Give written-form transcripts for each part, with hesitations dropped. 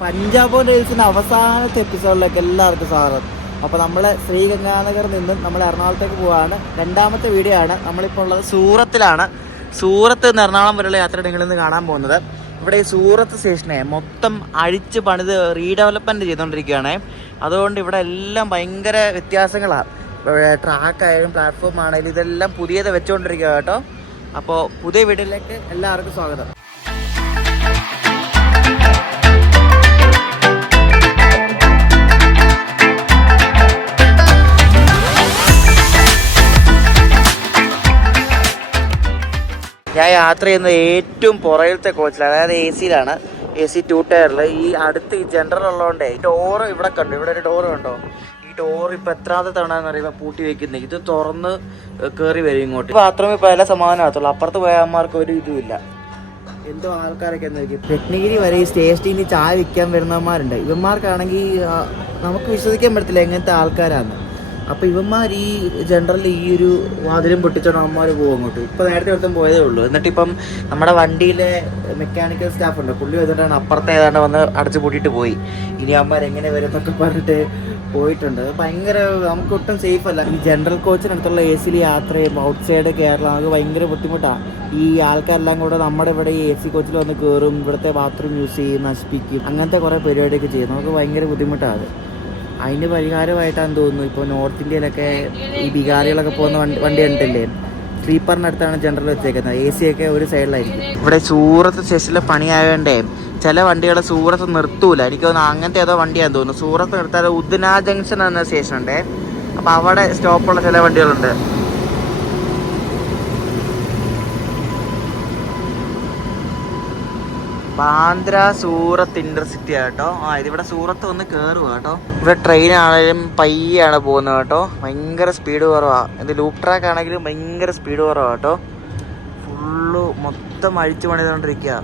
പഞ്ചാബ് റെയിൽസിൻ്റെ അവസാനത്തെ എപ്പിസോഡിലേക്ക് എല്ലാവർക്കും സ്വാഗതം. അപ്പോൾ നമ്മൾ ശ്രീഗംഗാനഗറിൽ നിന്നും നമ്മൾ എറണാകുളത്തേക്ക് പോവുകയാണ്. രണ്ടാമത്തെ വീഡിയോ ആണ്. നമ്മളിപ്പോൾ ഉള്ളത് സൂറത്തിലാണ്. സൂറത്ത് നിന്ന് എറണാകുളം വരെയുള്ള യാത്ര നിങ്ങളിന്ന് കാണാൻ പോകുന്നത്. ഇവിടെ ഈ സൂറത്ത് സ്റ്റേഷനെ മൊത്തം അഴിച്ച് പണിത് റീഡെവലപ്മെൻറ്റ് ചെയ്തുകൊണ്ടിരിക്കുകയാണ്. അതുകൊണ്ട് ഇവിടെ എല്ലാം ഭയങ്കര വ്യത്യാസങ്ങളാണ്. ട്രാക്കായാലും പ്ലാറ്റ്ഫോം ആണെങ്കിലും ഇതെല്ലാം പുതിയത് വെച്ചുകൊണ്ടിരിക്കുക കേട്ടോ. അപ്പോൾ പുതിയ വീഡിയോയിലേക്ക് എല്ലാവർക്കും സ്വാഗതം. ഞാൻ യാത്ര ചെയ്യുന്നത് ഏറ്റവും പുറകിലത്തെ കോച്ചിലാണ്, അതായത് എ സിയിലാണ്. AC 2 ടയറിൽ. ഈ അടുത്ത് ഈ ജനറൽ ഉള്ളതുകൊണ്ടേ ഈ ഡോറ് ഇവിടെ കണ്ടു, ഇവിടെ ഒരു ഡോറ് കണ്ടോ? ഈ ഡോറ് ഇപ്പം എത്രാമത്തെ തവണ എന്ന് പറയുമ്പോൾ പൂട്ടി വെക്കുന്നത്. ഇത് തുറന്ന് കയറി വരും ഇങ്ങോട്ട്. ബാത്റൂമിൽ പോയാലേ സമാധാനമാകത്തുള്ളൂ. അപ്പുറത്ത് പോയ അമ്മമാർക്ക് ഒരു ഇതുമില്ല. എന്തോ ആൾക്കാരൊക്കെ എന്തായിരിക്കും രത്നഗിരി വരെ ഈ സ്റ്റേഷനിൽ ചായ വിൽക്കാൻ വരുന്നവന്മാരുണ്ട്. ഇവന്മാർക്കാണെങ്കിൽ നമുക്ക് വിശ്വസിക്കാൻ പറ്റത്തില്ല എങ്ങനത്തെ ആൾക്കാരാണ്. അപ്പോൾ ഇവന്മാർ ഈ ജനറലിൽ ഈ ഒരു വാതിലും പൊട്ടിച്ചോണ്ട് അമ്മമാർ പോകും അങ്ങോട്ട്. ഇപ്പോൾ നേരത്തെ അടുത്തും പോയതേ ഉള്ളൂ. എന്നിട്ടിപ്പം നമ്മുടെ വണ്ടിയിലെ മെക്കാനിക്കൽ സ്റ്റാഫ് ഉണ്ട്, പുള്ളി വന്നിട്ടാണ് അപ്പുറത്തെ ഏതാണ്ട് വന്ന് അടച്ചു പൂട്ടിയിട്ട് പോയി. ഇനി അമ്മമാർ എങ്ങനെ വരും എന്നൊക്കെ പറഞ്ഞിട്ട് പോയിട്ടുണ്ട്. ഭയങ്കര നമുക്കൊട്ടും സേഫ് അല്ല. ഈ ജനറൽ കോച്ചിനടുത്തുള്ള AC യാത്ര ചെയ്യുമ്പോൾ ഔട്ട് സൈഡ് കേരള നമുക്ക് ഭയങ്കര ബുദ്ധിമുട്ടാണ്. ഈ ആൾക്കാരെല്ലാം കൂടെ നമ്മുടെ ഇവിടെ ഈ AC കോച്ചിൽ വന്ന് കയറും, ഇവിടുത്തെ ബാത്റൂം യൂസ് ചെയ്യും, നശിപ്പിക്കും, അങ്ങനത്തെ കുറേ പരിപാടിയൊക്കെ ചെയ്യും. നമുക്ക് ഭയങ്കര ബുദ്ധിമുട്ടാണ്. അതിന് പരിഹാരമായിട്ടാണെന്ന് തോന്നുന്നു. ഇപ്പോൾ നോർത്ത് ഇന്ത്യയിലൊക്കെ ഈ ബിഹാറികളൊക്കെ പോകുന്ന വണ്ടി കണ്ടില്ലേ, സ്ലീപ്പറിനടുത്താണ് ജനറൽ വെച്ചേക്കുന്നത്. AC ഒക്കെ ഒരു സൈഡിലായിരിക്കും. ഇവിടെ സൂറത്ത് സ്റ്റേഷനിലെ പണിയായതുകൊണ്ടേ ചില വണ്ടികൾ സൂറത്ത് നിർത്തൂല. എനിക്ക് തോന്നുന്നു അങ്ങനത്തെ ഏതോ വണ്ടിയാണെന്ന് തോന്നുന്നു. സൂറത്ത് നിർത്താതെ ഉദ്ന ജംഗ്ഷൻ എന്ന സ്റ്റേഷൻ ഉണ്ട്. അപ്പോൾ അവിടെ സ്റ്റോപ്പുള്ള ചില വണ്ടികളുണ്ട്. ബാന്ദ്ര സൂറത്ത് ഇന്റർസിറ്റി കേട്ടോ. ഇതിവിടെ സൂറത്ത് വന്ന് കയറുക കേട്ടോ. ഇവിടെ ട്രെയിൻ ആണെങ്കിലും പയ്യാണ് പോകുന്നത് കേട്ടോ. ഭയങ്കര സ്പീഡ് കുറവാണ്. ഇത് ലൂപ്പ് ട്രാക്ക് ആണെങ്കിലും ഭയങ്കര സ്പീഡ് കുറവാണ് കേട്ടോ. ഫുള്ള് മൊത്തം അഴിച്ചു പണിതുകൊണ്ടിരിക്കുക.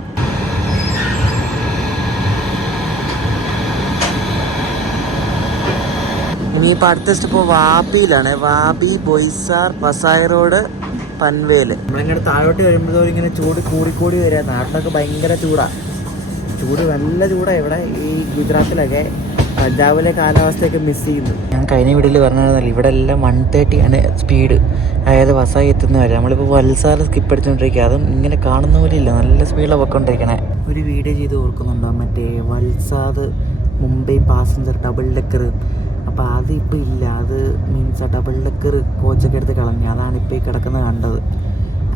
ഇനിയിപ്പോൾ അടുത്ത സ്റ്റെപ്പ് വാബിയിലാണ്. വാബി, ബൊയ്സാർ, പസായ് റോഡ്, പൻവേൽ. നമ്മളിങ്ങനെ താഴോട്ട് വരുമ്പോഴത്തേക്കും ഇങ്ങനെ ചൂട് കൂടിക്കൂടി വരിക. നാട്ടിലൊക്കെ ഭയങ്കര ചൂടാണ്. ചൂട് നല്ല ചൂടാണ് ഇവിടെ. ഈ ഗുജറാത്തിലൊക്കെ പഞ്ചാബിലെ കാലാവസ്ഥയൊക്കെ മിസ് ചെയ്യുന്നു. ഞാൻ കഴിഞ്ഞ വീഡിയോയിൽ പറഞ്ഞാൽ ഇവിടെ എല്ലാം 130 ആണ് സ്പീഡ്, അതായത് വസായി എത്തുന്നവരെ. നമ്മളിപ്പോൾ വത്സാർ സ്കിപ്പ് അടിച്ചുകൊണ്ടിരിക്കുക. അതും ഇങ്ങനെ കാണുന്ന പോലെ ഇല്ല, നല്ല സ്പീഡിലാണ് പൊയ്ക്കൊണ്ടിരിക്കണേ. ഒരു വീഡിയോ ചെയ്ത് ഓർക്കുന്നുണ്ടോ, മറ്റേ വത്സാദ് മുംബൈ പാസഞ്ചർ ഡബിൾ ഡെക്കർ. അപ്പോൾ അതിപ്പോൾ ഇല്ല. അത് മീൻസ് ആ ഡബിൾ ഡെക്കർ കോച്ചൊക്കെ എടുത്ത് കളഞ്ഞു. അതാണ് ഇപ്പോൾ ഈ കിടക്കുന്നത് കണ്ടത്.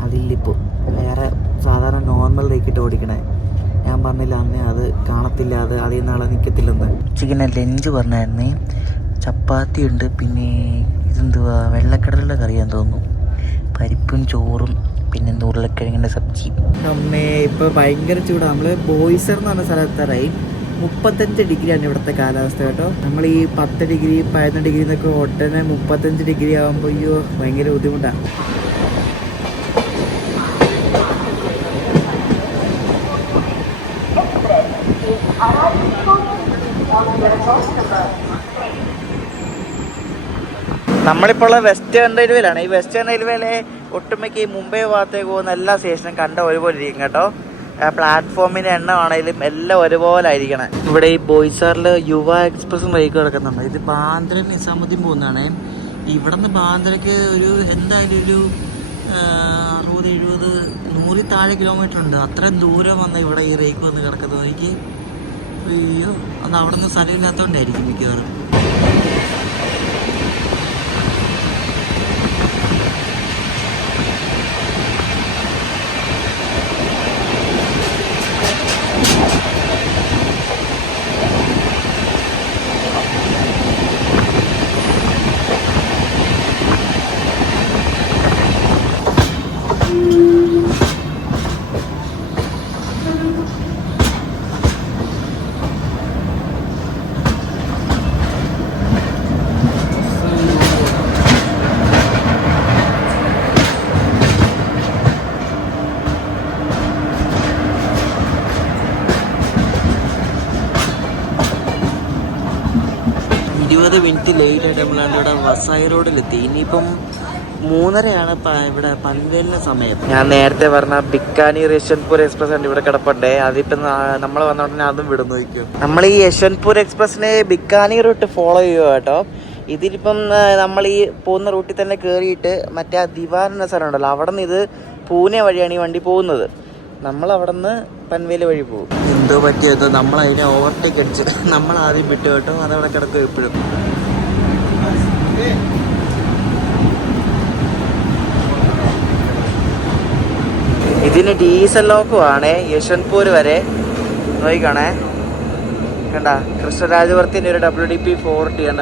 അതില്ലിപ്പോൾ വേറെ സാധാരണ നോർമൽ റേക്കിട്ട് ഓടിക്കണേ. ഞാൻ പറഞ്ഞില്ല അന്നേ അത് കാണത്തില്ല, അത് അതിൽ നാളെ നിൽക്കത്തില്ലെന്ന്. ഉച്ചയ്ക്ക് ഞാൻ ലഞ്ച് പറഞ്ഞായിരുന്നേ. ചപ്പാത്തി ഉണ്ട്, പിന്നെ ഇതെന്തുവാ വെള്ളക്കടലിൻ്റെ കറിയാന്ന് തോന്നുന്നു. പരിപ്പും ചോറും, പിന്നെ ഉരുളക്കിഴങ്ങിൻ്റെ സബ്ജി. അമ്മേ ഇപ്പോൾ ഭയങ്കര ചൂടാണ്. നമ്മൾ ബോയ്സർ എന്ന് പറഞ്ഞ സ്ഥലത്തായി 35 ഡിഗ്രിയാണ് ഇവിടുത്തെ കാലാവസ്ഥ കേട്ടോ. നമ്മൾ ഈ 10 ഡിഗ്രി 11 ഡിഗ്രി എന്നൊക്കെ ഉടനെ 35 ഡിഗ്രി ആകുമ്പോൾ അയ്യോ ഭയങ്കര ബുദ്ധിമുട്ടാണ്. നമ്മളിപ്പോൾ ഉള്ള വെസ്റ്റേൺ റെയിൽവേയിലാണ്. ഈ വെസ്റ്റേൺ റെയിൽവേയിലെ ഒട്ടുമിക്ക ഈ മുംബൈ ഭാഗത്തേക്ക് പോകുന്ന എല്ലാ സ്റ്റേഷനും കണ്ട ഒരുപോലെ ഇരിക്കും കേട്ടോ. പ്ലാറ്റ്ഫോമിൻ്റെ എണ്ണമാണെങ്കിലും എല്ലാം ഒരുപോലെ ആയിരിക്കണം. ഇവിടെ ഈ ബോയ്സാറിൽ യുവ എക്സ്പ്രസും ബൈക്ക് കിടക്കുന്നുണ്ട്. ഇത് ബാന്ദ്ര നിസാമുദ്ദീൻ പോകുന്നതാണ്. ഇവിടെ നിന്ന് ബാന്ദ്രയ്ക്ക് ഒരു എന്തായാലും ഒരു 60-70-100 താഴെ കിലോമീറ്റർ ഉണ്ട്. അത്രയും ദൂരം വന്ന് ഇവിടെ ഈ റേക്ക് വന്ന് കിടക്കുന്നത്. എനിക്ക് അയ്യോ, അത് അവിടെ നിന്ന് സ്ഥലമില്ലാത്തതുകൊണ്ടായിരിക്കും മിക്കവാറും. മിനിറ്റ് ലേറ്റ് ആയിട്ട് നമ്മളാണ്ട് ഇവിടെ വസായി റോഡിലെത്തി. ഇനിയിപ്പം 3:30 ഇവിടെ പൻവേലിന്റെ സമയം. ഞാൻ നേരത്തെ പറഞ്ഞ ബിക്കാനീർ യശ്വന്ത്പൂർ എക്സ്പ്രസ് ഉണ്ട് ഇവിടെ കിടപ്പുണ്ടേ. അതിപ്പം നമ്മൾ വന്നോടനെ അതും വിടുന്നു നോക്കും. നമ്മൾ ഈ യശ്വന്ത്പൂർ എക്സ്പ്രസിനെ ബിക്കാനീർ റൂട്ട് ഫോളോ ചെയ്യുക കേട്ടോ. ഇതിലിപ്പം നമ്മൾ ഈ പോകുന്ന റൂട്ടിൽ തന്നെ കയറിയിട്ട് മറ്റേ ദിവാൻ എന്ന സ്ഥലം ഉണ്ടല്ലോ, അവിടെ നിന്ന് ഇത് പൂനെ വഴിയാണ് ഈ വണ്ടി പോകുന്നത്. നമ്മൾ അവിടെ നിന്ന് പൻവേൽ വഴി പോകും. എന്തോ പറ്റിയെന്തോ നമ്മൾ അതിനെ ഓവർടേക്ക് അടിച്ചു. നമ്മൾ ആദ്യം വിട്ടു കേട്ടോ, അതവിടെ കിടക്കും എപ്പോഴും. ഇതിന് ഡീസൽ ലോക്കുമാണ് യശ്വന്ത്പൂർ വരെ. നോക്കിക്കാണേ, കണ്ട കൃഷ്ണരാജവർത്തിന്റെ ഒരു WDP 4T കണ്ട.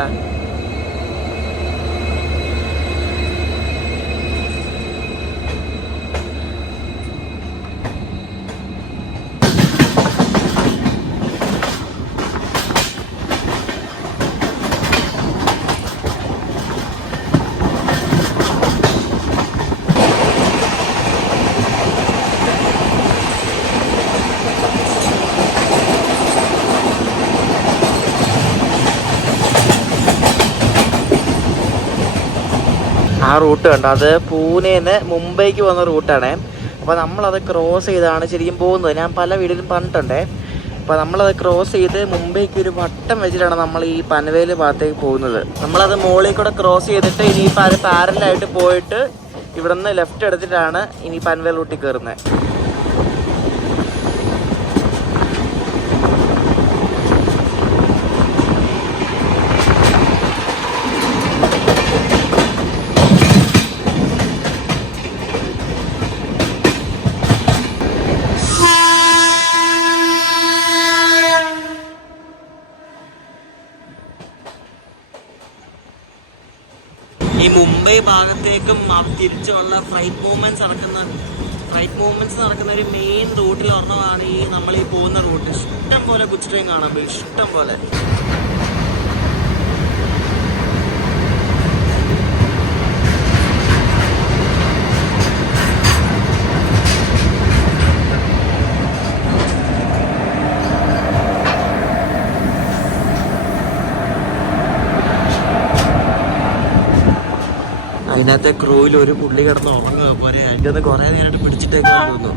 ആ റൂട്ട് കണ്ടോ, അത് പൂനെന്ന് മുംബൈക്ക് പോകുന്ന റൂട്ടാണ്. അപ്പോൾ നമ്മളത് ക്രോസ് ചെയ്താണ് ശരിക്കും പോകുന്നത്. ഞാൻ പല വീഡിയോയിലും പറഞ്ഞിട്ടുണ്ടേ. അപ്പോൾ നമ്മളത് ക്രോസ് ചെയ്ത് മുംബൈക്ക് ഒരു വട്ടം വെച്ചിട്ടാണ് നമ്മൾ ഈ പൻവേൽ ഭാഗത്തേക്ക് പോകുന്നത്. നമ്മളത് മുകളിൽ കൂടെ ക്രോസ് ചെയ്തിട്ട് ഇനി പാരലായിട്ട് പോയിട്ട് ഇവിടെ നിന്ന് ലെഫ്റ്റ് എടുത്തിട്ടാണ് ഇനി പൻവേൽ റൂട്ടിൽ കയറുന്നത്. ഈ മുംബൈ ഭാഗത്തേക്കും തിരിച്ചുള്ള ഫ്ലൈറ്റ് മൂവ്മെന്റ്സ് നടക്കുന്ന ഒരു മെയിൻ റൂട്ടിൽ ഒരെണ്ണമാണ് ഈ നമ്മൾ ഈ പോകുന്ന റൂട്ട്. ഇഷ്ടം പോലെ ഗുഡ്സ് ട്രെയിൻ കാണാം, ഇഷ്ടം പോലെ. അതിനകത്തെ ക്രൂവിൽ ഒരു പുള്ളി കിടന്ന് ഉറങ്ങുക പോരെ. അതിൻ്റെ ഒന്ന് കുറേ നേരമായിട്ട് പിടിച്ചിട്ടേക്ക് തോന്നുന്നു.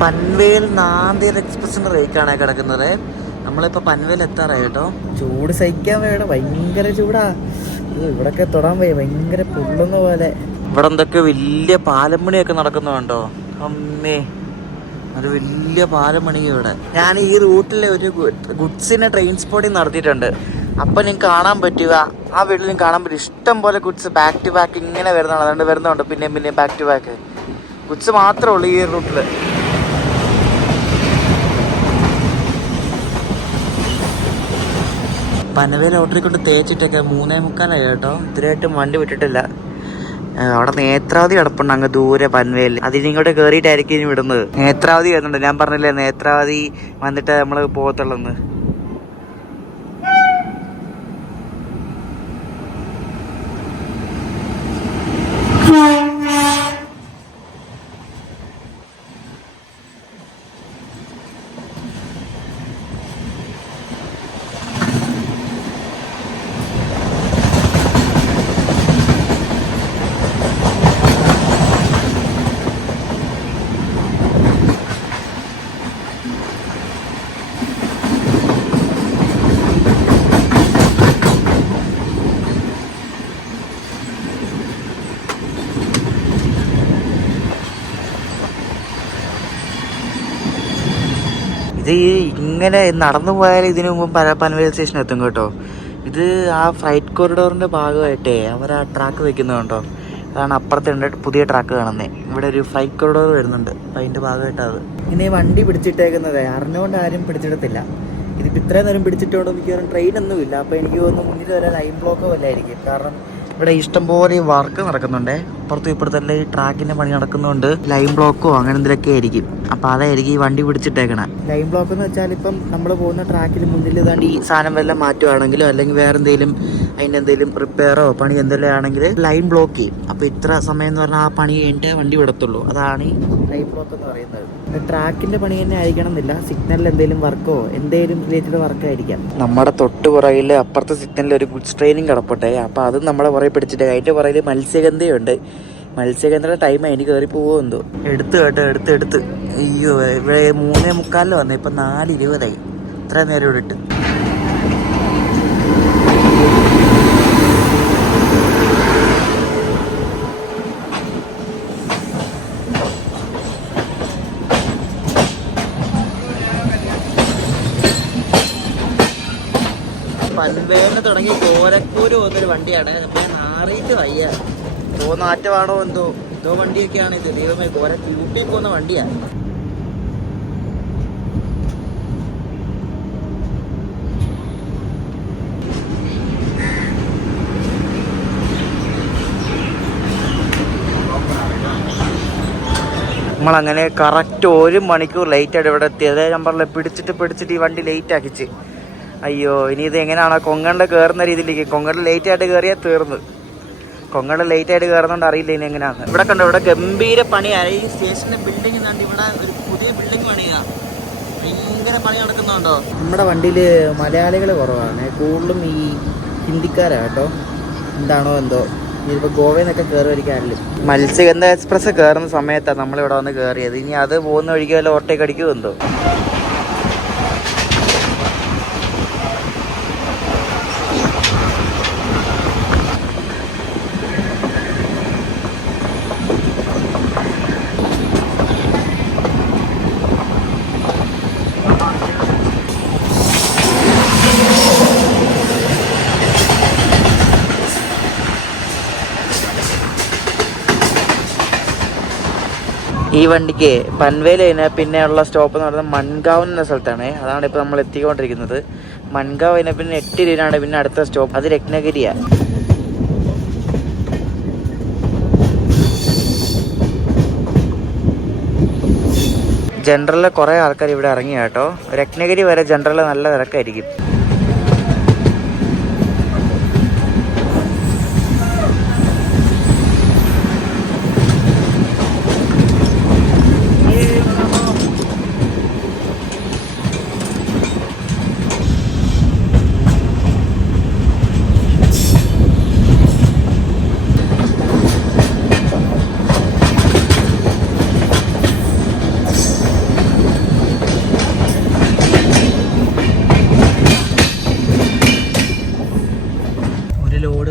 പൻവേൽ നാന്ദേർ എക്സ്പ്രസിന്റെ റേക്കാണ് കിടക്കുന്നത്. നമ്മളിപ്പോൾ പൻവേൽ എത്താറായി കേട്ടോ. ചൂട് സഹിക്കാൻ വേണം, ഭയങ്കര ചൂടാ. ഇവിടൊക്കെ തൊടാൻ പോയി ഭയങ്കര പൊള്ളുന്ന പോലെ. ഇവിടെ എന്തൊക്കെ വലിയ പാലം പണിയൊക്കെ നടക്കുന്നുണ്ടോ അമ്മേ. ഒരു വലിയ പാലം പണി ഇവിടെ. ഞാൻ ഈ റൂട്ടിലെ ഒരു ഗുഡ്സിനെ ട്രാൻസ്പോർട്ടിങ് നടത്തിയിട്ടുണ്ട്. അപ്പം നിങ്ങൾക്ക് കാണാൻ പറ്റുക, ആ വീട്ടിലും കാണാൻ പറ്റും ഇഷ്ടം പോലെ ഗുഡ്സ് ബാക്ക് ടു ബാക്ക് ഇങ്ങനെ വരുന്നതാണ്. അതുകൊണ്ട് വരുന്നുണ്ട് പിന്നെയും ബാക്ക് ടു ബാക്ക് ഗുഡ്സ് മാത്രമേ ഉള്ളൂ ഈ റൂട്ടിൽ. പനവേൽ ലോട്ടറി കൊണ്ട് തേച്ചിട്ടൊക്കെ 3:45 കേട്ടോ. ഇതുവരെയായിട്ടും വണ്ടി വിട്ടിട്ടില്ല. അവിടെ നേത്രാവതി കിടപ്പുണ്ട് അങ്ങ് ദൂരെ പൻവേൽ. അതിനിങ്ങോട്ട് കയറിയിട്ടായിരിക്കും ഇനി വിടുന്നത്. നേത്രാവതി വരുന്നുണ്ട്. ഞാൻ പറഞ്ഞില്ലേ നേത്രാവതി വന്നിട്ട് നമ്മൾ പോകത്തുള്ളെന്ന്. ഇത് ഇങ്ങനെ നടന്നു പോയാൽ ഇതിനു മുമ്പ് പനവേൽ സ്റ്റേഷൻ എത്തും കേട്ടോ. ഇത് ആ ഫ്ലൈറ്റ് കോറിഡോറിൻ്റെ ഭാഗമായിട്ടേ അവർ ആ ട്രാക്ക് വെക്കുന്നുണ്ടോ. അതാണ് അപ്പുറത്തുണ്ട് പുതിയ ട്രാക്ക് കാണുന്നത്. ഇവിടെ ഒരു ഫ്ലൈറ്റ് കോറിഡോർ വരുന്നുണ്ട്. അപ്പം അതിൻ്റെ ഭാഗമായിട്ടത് ഇങ്ങനെ വണ്ടി പിടിച്ചിട്ടേക്കുന്നത്. അറിഞ്ഞുകൊണ്ട് ആരും പിടിച്ചിടത്തില്ല. ഇതിപ്പോൾ ഇത്രയും നേരം പിടിച്ചിട്ടുണ്ടോ മിക്കവാറും ട്രെയിനൊന്നുമില്ല. അപ്പോൾ എനിക്ക് തോന്നുന്നു മുന്നിൽ വരെ ലൈൻ ബ്ലോക്കോ വല്ലായിരിക്കും. കാരണം ഇവിടെ ഇഷ്ടംപോലെ വർക്ക് നടക്കുന്നുണ്ട്. അപ്പുറത്തും ഇപ്പുറത്തല്ല ഈ ട്രാക്കിന്റെ പണി നടക്കുന്നതുകൊണ്ട് ലൈൻ ബ്ലോക്കോ അങ്ങനെ എന്തെങ്കിലുമൊക്കെ ആയിരിക്കും. അപ്പോൾ അതായിരിക്കും ഈ വണ്ടി പിടിച്ചിട്ടേക്കണേ. ലൈൻ ബ്ലോക്ക് എന്ന് വെച്ചാൽ ഇപ്പം നമ്മൾ പോകുന്ന ട്രാക്കിന് മുന്നിൽ ഇതാണ്ട് ഈ സാധനം വല്ലതും മാറ്റുവാണെങ്കിലോ അല്ലെങ്കിൽ വേറെ എന്തെങ്കിലും അതിൻ്റെ എന്തെങ്കിലും റിപ്പയറോ പണി എന്തെങ്കിലും ആണെങ്കിൽ ലൈൻ ബ്ലോക്ക് ചെയ്യും. അപ്പോൾ ഇത്ര സമയം എന്ന് പറഞ്ഞാൽ ആ പണി കഴിഞ്ഞിട്ടേ വണ്ടി വിടത്തുള്ളൂ. അതാണ് ഈ ലൈൻ ബ്ലോക്ക് എന്ന് പറയുന്നത്. ട്രാക്കിന്റെ പണി തന്നെ ആയിരിക്കണം എന്നില്ല, സിഗ്നലിൽ എന്തെങ്കിലും വർക്കോ എന്തെങ്കിലും റിലേറ്റഡ് വർക്കായിരിക്കാം. നമ്മുടെ തൊട്ട് പുറകിൽ അപ്പുറത്തെ സിഗ്നലിൽ ഒരു ഗുഡ്സ് ട്രെയിനിങ് കിടപ്പട്ടെ. അപ്പോൾ അതും നമ്മളെ പുറകെ പിടിച്ചിട്ട് അതിൻ്റെ പുറകിൽ മത്സ്യഗന്ധയുണ്ട്. മത്സ്യഗന്ധയുടെ ടൈം അതിന് കയറി പോകുമോ എന്തോ. എടുത്ത് അയ്യോ, ഇവിടെ 3:45 വന്നേ, ഇപ്പം 4:20 ഇത്ര നേരം ഇവിടെ ഇട്ട്. പൻവേലിന് തുടങ്ങി ഗോരഖ്പൂർ പോകുന്നൊരു വണ്ടിയാണ്. അപ്പോൾ നാറിയിട്ട് വയ്യ, നാറ്റമാണോ എന്തോ വണ്ടിയൊക്കെയാണ് ഇത്. ദൈവമേ, യൂപി പോകുന്ന വണ്ടിയാണ്. നമ്മളങ്ങനെ കറക്റ്റ് 1 മണിക്കൂർ ലേറ്റായിട്ട് ഇവിടെ എത്തി. അതേ നമ്പറിൽ പിടിച്ചിട്ട് ഈ വണ്ടി ലേറ്റ് ആക്കിച്ച്. അയ്യോ, ഇനി ഇത് എങ്ങനെയാണോ കൊങ്കണിൽ കയറുന്ന രീതിയിലേക്ക്. കൊങ്കണിൽ ലേറ്റായിട്ട് കയറിയാൽ തീർന്നു. കൊങ്കണിൽ ലേറ്റായിട്ട് കയറുന്നതുകൊണ്ട് അറിയില്ല ഇനി എങ്ങനെയാണ്. ഇവിടെ കണ്ടോ, ഇവിടെ ഗംഭീര പണിയാണ്. ഈ സ്റ്റേഷന്റെ ബിൽഡിംഗ് കണ്ട് ഇവിടെ ഒരു പുതിയ ബിൽഡിംഗ് പണിയാണ്. ഭയങ്കര പണി നടക്കുന്നുണ്ടോ. നമ്മുടെ വണ്ടിയിൽ മലയാളികൾ കുറവാണ്, കൂടുതലും ഈ ഹിന്ദിക്കാരാണ് കേട്ടോ. എന്താണോ എന്തോ, ഇതിപ്പോൾ ഗോവയിൽ നിന്നൊക്കെ കയറുമായിരിക്കാറില്ല. മത്സ്യഗന്ധ എക്സ്പ്രസ് കയറുന്ന സമയത്താണ് നമ്മളിവിടെ വന്ന് കയറിയത്. ഇനി അത് പോകുന്ന വഴിക്ക് വല്ല ഓട്ടേക്ക് അടിക്കുമോ എന്തോ. ഈ വണ്ടിക്ക് പൻവേൽ കഴിഞ്ഞാൽ പിന്നെയുള്ള സ്റ്റോപ്പ് എന്ന് പറയുന്നത് മൺഗാവ് എന്ന സ്ഥലത്താണ്. അതാണ് ഇപ്പോൾ നമ്മൾ എത്തിക്കൊണ്ടിരിക്കുന്നത്. മൺഗാവ് കഴിഞ്ഞാൽ പിന്നെ 8 രൂപയാണ് പിന്നെ അടുത്ത സ്റ്റോപ്പ്. അത് രത്നഗിരിയാണ്. ജനറലിൽ കുറേ ആൾക്കാർ ഇവിടെ ഇറങ്ങി കേട്ടോ. രത്നഗിരി വരെ ജനറലിൽ നല്ല തിരക്കായിരിക്കും.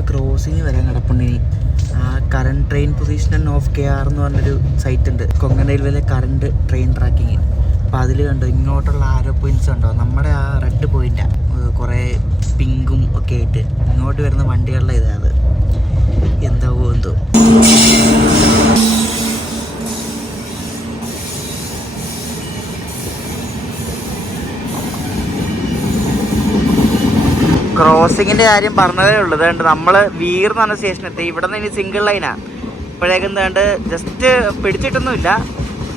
ക്രോസിങ് വരാൻ കിടപ്പുണ്ട്. ഇനി ആ current train position of KR എന്ന് പറഞ്ഞൊരു സൈറ്റ് ഉണ്ട്, കൊങ്കൺ റെയിൽവേയിലെ കറണ്ട് ട്രെയിൻ ട്രാക്കിങ്. അപ്പോൾ അതിൽ കണ്ടോ ഇങ്ങോട്ടുള്ള ആരോ പോയിന്റ്സ് ഉണ്ടോ, നമ്മുടെ ആ റെഡ് പോയിന്റാണ്. കുറേ പിങ്കും ഒക്കെ ആയിട്ട് ഇങ്ങോട്ട് വരുന്ന വണ്ടികളുടെ ഇതാണ്. എന്താവോ എന്തോ. ക്രോസിങ്ങിൻ്റെ കാര്യം പറഞ്ഞതേ ഉള്ളൂ. അതുകൊണ്ട് നമ്മൾ വീർ എന്ന് പറഞ്ഞ സ്റ്റേഷനെത്തി. ഇവിടെ നിന്ന് ഇനി സിംഗിൾ ലൈനാണ്. ഇപ്പോഴേക്കും എന്താണ്ട് ജസ്റ്റ് പിടിച്ചിട്ടൊന്നുമില്ല.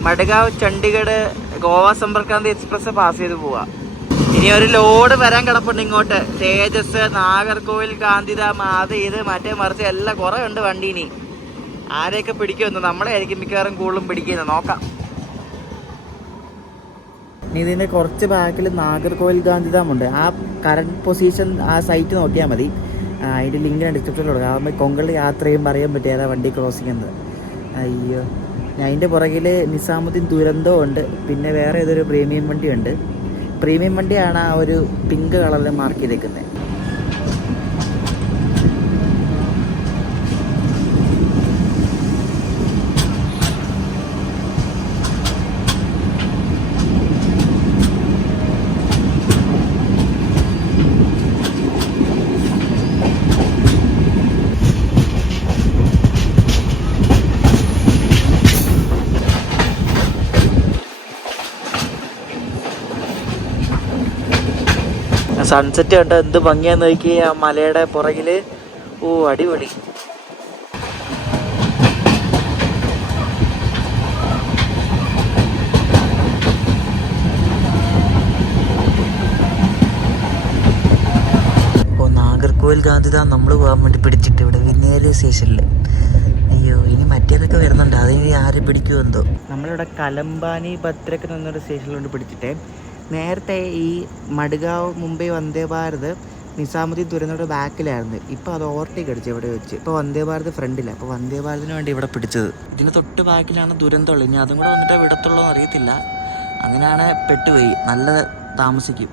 മഡ്ഗാവ്, ചണ്ഡീഗഡ്, ഗോവ സമ്പർക്രാന്തി എക്സ്പ്രസ് പാസ് ചെയ്ത് പോവാം. ഇനി ഒരു ലോഡ് വരാൻ കിടപ്പുണ്ട് ഇങ്ങോട്ട്. തേജസ്, നാഗർകോവിൽ, ഗാന്ധിധാം, അത് ഇത് മറ്റേ മറിച്ച് എല്ലാം കുറേ ഉണ്ട് വണ്ടി. ഇനി ആരെയൊക്കെ പിടിക്കുമെന്ന് നമ്മളെ ആയിരിക്കും മിക്കവാറും കൂടുതലും പിടിക്കുന്നത്. നോക്കാം. ഇനി ഇതിൻ്റെ കുറച്ച് ബാക്കിൽ നാഗർകോവിൽ, ഗാന്ധിധാം ഉണ്ട്. ആ കറണ്ട് പൊസിഷൻ ആ സൈറ്റ് നോക്കിയാൽ മതി. അതിൻ്റെ ലിങ്ക് ഞാൻ ഡിസ്ക്രിപ്ഷനിൽ കൊടുക്കാം. അതാകുമ്പോൾ കൊങ്കണിൽ യാത്ര ചെയ്യുമ്പോൾ അറിയാൻ പറ്റും ഏതാ വണ്ടി ക്രോസിംഗ് എന്ന്. അയ്യോ, അതിൻ്റെ പുറകിൽ നിസാമുദ്ദീൻ ദുരന്തോ ഉണ്ട്. പിന്നെ വേറെ ഏതൊരു പ്രീമിയം വണ്ടിയുണ്ട്. പ്രീമിയം വണ്ടിയാണ് ആ ഒരു പിങ്ക് കളറിൽ മാർക്ക് ചെയ്തേക്കുന്നത്. സൺസെറ്റ് കണ്ട എന്ത് ഭംഗിയാന്ന് നോക്കി. ആ മലയുടെ പുറകിൽ ഓ അടിപൊളി. നാഗർകോവിൽ ഗാന്ധിധാം നമ്മൾ പോകാൻ വേണ്ടി പിടിച്ചിട്ട് ഇവിടെ വിനേരി സ്റ്റേഷനിൽ. അയ്യോ, ഇനി മറ്റേതൊക്കെ വരുന്നുണ്ട്, അതിനി ആരെ പിടിക്കുമോ എന്തോ. നമ്മളിവിടെ കലമ്പാനി ഭദ്രക്ക് നിന്നൊരു സ്റ്റേഷനിലോട്ട് പിടിച്ചിട്ട് നേരത്തെ ഈ മഡ്ഗാവ് മുംബൈ വന്ദേ ഭാരത് നിസാമുദ്ദീൻ തുരന്നോട് ബാക്കിലായിരുന്നു. ഇപ്പോൾ അത് ഓവർടേക്ക് അടിച്ചു ഇവിടെ വെച്ച്. ഇപ്പോൾ വന്ദേ ഭാരത് ഫ്രണ്ടില്ല. അപ്പോൾ വന്ദേ ഭാരതിന് വേണ്ടി ഇവിടെ പിടിച്ചത്. ഇതിന് തൊട്ട് ബാക്കിലാണ് ദുരന്തമുള്ളത്. ഇനി അതും കൂടെ വന്നിട്ട് വിടത്തുള്ളൂ എന്ന് അറിയത്തില്ല. അങ്ങനെയാണ് പെട്ടുപോയി. നല്ല താമസിക്കും.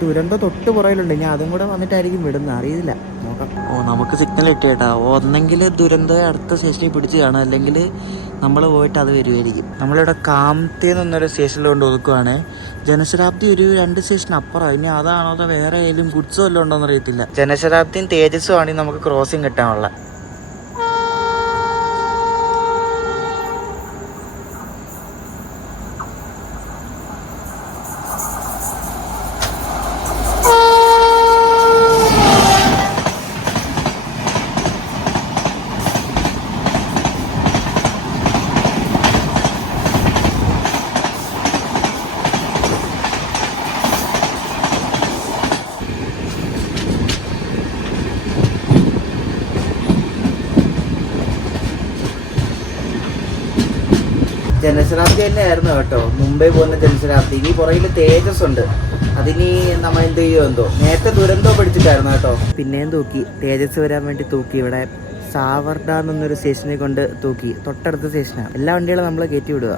ദുരന്തം തൊട്ട് പുറയിലുണ്ട്. ഇനി അതും കൂടെ വന്നിട്ടായിരിക്കും വിടുന്നത്, അറിയില്ല, നോക്കാം. ഓ, നമുക്ക് സിഗ്നൽ കിട്ടിയേട്ടാ. ഒന്നെങ്കിൽ ദുരന്തം അടുത്ത സ്റ്റേഷനിൽ പിടിച്ച് കാണും, അല്ലെങ്കിൽ നമ്മൾ പോയിട്ട് അത് വരുമായിരിക്കും. നമ്മളിവിടെ കാംതേ എന്നൊരു സ്റ്റേഷനിൽ കൊണ്ട് ഒതുക്കുവാണ്. ജനശതാബ്ദി ഒരു 2 സ്റ്റേഷൻ അപ്പുറം. ഇനി അതാണോ അതോ വേറെ ഏതെങ്കിലും ഗുഡ്സോ വല്ലതും ഉണ്ടോന്ന് അറിയത്തില്ല. ജനശതാബ്ദിയും തേജസ്സും ആണ് നമുക്ക് ക്രോസിങ് കിട്ടാനുള്ള. ജനശതാബ്ദി തന്നെ ആയിരുന്നു കേട്ടോ, മുംബൈ പോകുന്ന ജനശതാബ്ദി. ഇനി പുറകിൽ തേജസ് ഉണ്ട്, അതിനി നമ്മൾ എന്ത് ചെയ്യുമോ എന്തോ. നേരത്തെ ദുരന്തോ പിടിച്ചിട്ടായിരുന്നു കേട്ടോ. പിന്നെയും തൂക്കി, തേജസ് വരാൻ വേണ്ടി തൂക്കി. ഇവിടെ സാവർഡ എന്നൊരു സ്റ്റേഷനിൽ കൊണ്ട് തൂക്കി. തൊട്ടടുത്ത സ്റ്റേഷനാണ്. എല്ലാ വണ്ടികളും നമ്മൾ കയറ്റി വിടുക.